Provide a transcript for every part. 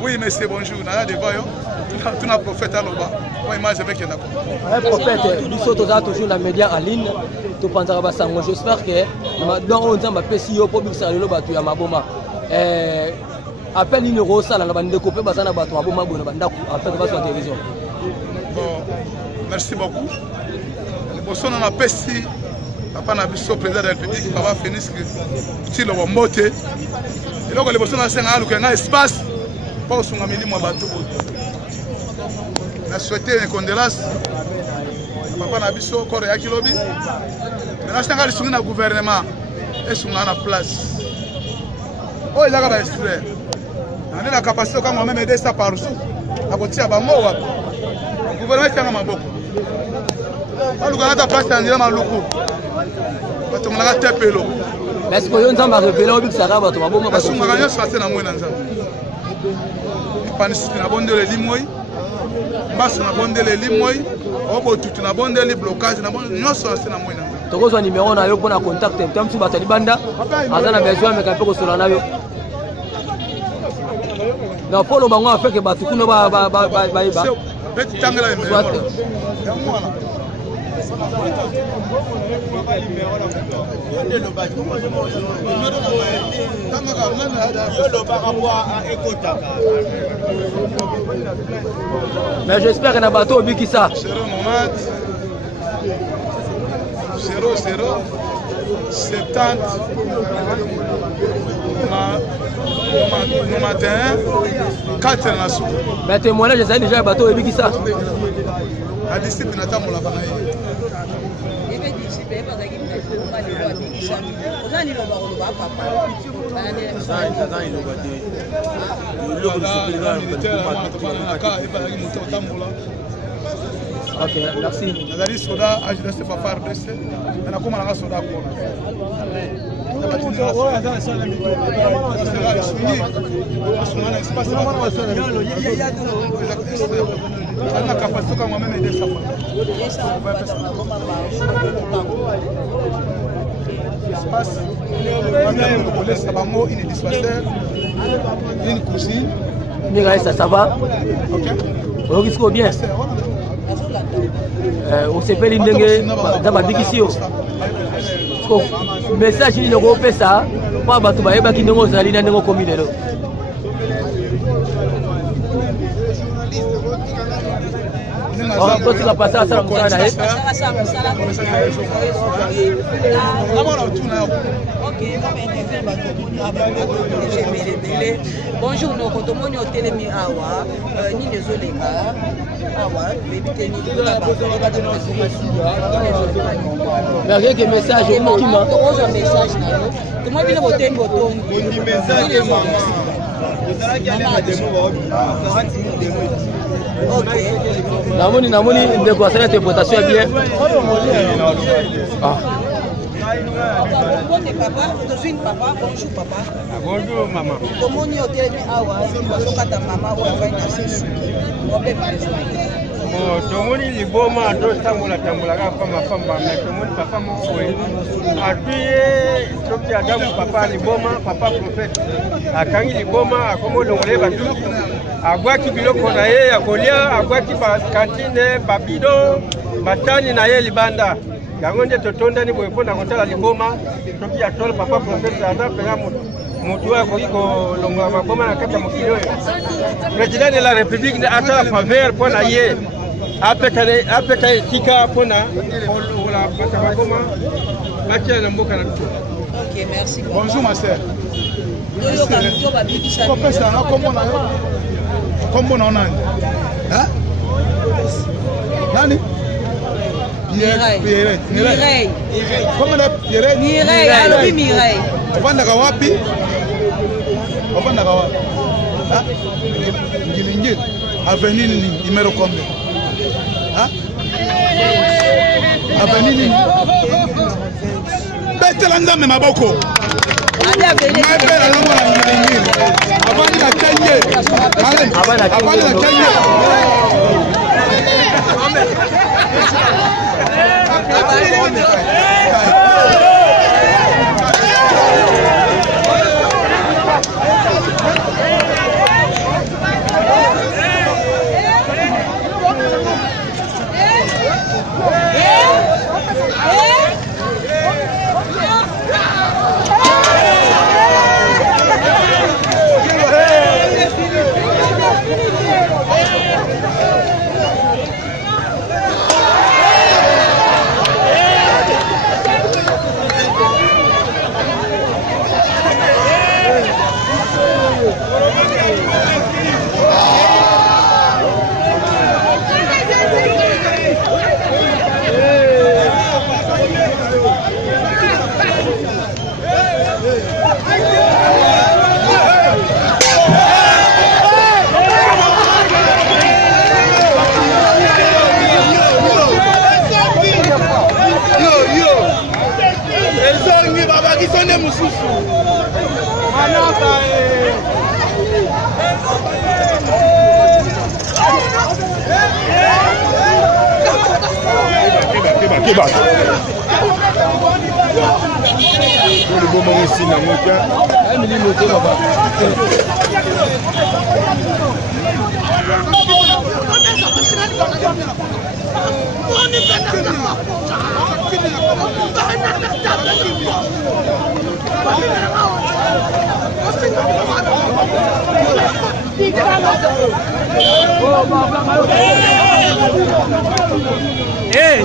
Oui, monsieur, bonjour. Tout le prophète à l'Oba. Moi, image avec un prophète, nous sommes toujours dans les médias en ligne. J'espère que dans on a PCO pour que ça le batu ya maboma. Appel numéro ça la bande découper basana batu maboma bona banda en fait va sur la télévision. Bon, merci beaucoup. Les personnes on a PCO papa na biso président de la République papa Phoenix qui le moté. Et donc les personnes on a un espace pour son amili moi batu. On a souhaité une condolence papa na biso corps ya kilobi. Maintenant c'est quand le gouvernement est sur la place. Oh il a pas extrait. On a la capacité quand même aider ça par sous. À côté à bango wa. Le gouvernement est en maboko. On le garde à place en disant maluku. Parce qu'on a tapé l'eau. Mais est-ce que vous avez révélé au but ça va bato maboma parce qu'on a rien passé dans moi dans ça. Pas nécessaire na bonde le limoi. Mbasa na bonde le limoi. Obo tout na bonde le blocage na bonde nyonso assez na moi dans ça. Toko zo numéro na yo pour na contact tam tu batali banda azana besoin mais kapeko solo na yo. Na polo bango afin que batu kuno ba iba. Petit tangala mais. Mais j'espère que na bateau biki ça. 00 70 matin 4 na soupe. Mais témoignage c'est déjà bateau biki ça. La discipline attend mon la banaï. Ok, merci. Nazali soda, ajudé papa RDC. On a comment la soda pour. La capacité quand même aider ça. Espace. On laisse ça bango une dispensaire, une cuisine. Ça va? OK. On risque bien. On s'appelle Indenge dans ma bikisio. Message ni le groupe ça. Pas batu ba eba kinongo zali na ndenge komi lelo. Tu vas passer à ça. Bonjour, nous sommes au Télémi Awa, ni désolé, Awa, mais rien que message, qui message, comment vous voter votre Namoni de quoi ça interprétation bien. Papa, bonjour papa. Bonjour maman. Comment on est awa, maman ou tomoni liboma totambola kaka mafamba mais tomoni papa moko atuye soki adamu papa liboma papa prophète akangi liboma akomolongole batu agwaki biloko na ye ya kolia agwaki bakantine babido batani na ye libanda yango nde totondani boye mpona kotala liboma soki atole papa prophète aza mpenza mutu oyo akoki kolongola maboma na kati ya mokili oyo président de la république atala faveur mpo na ye apeka esika mpona kolola bata bakoma batia na mboka na biso. Ok, merci. Bonjour ma sœur. Comment on a Nani? Mireille. Comment la Mireille? Mireille, alors oui Mireille. Ovandaka wapi? Ovandaka wapi? Ah? Ngilingili. Avenue ni numéro combien? Ah? Avenue ni. Betela nzambe maboko. Mapela na mwana ngilingili. Avandi na kenge. Avandi na kenge. Hey!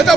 Eta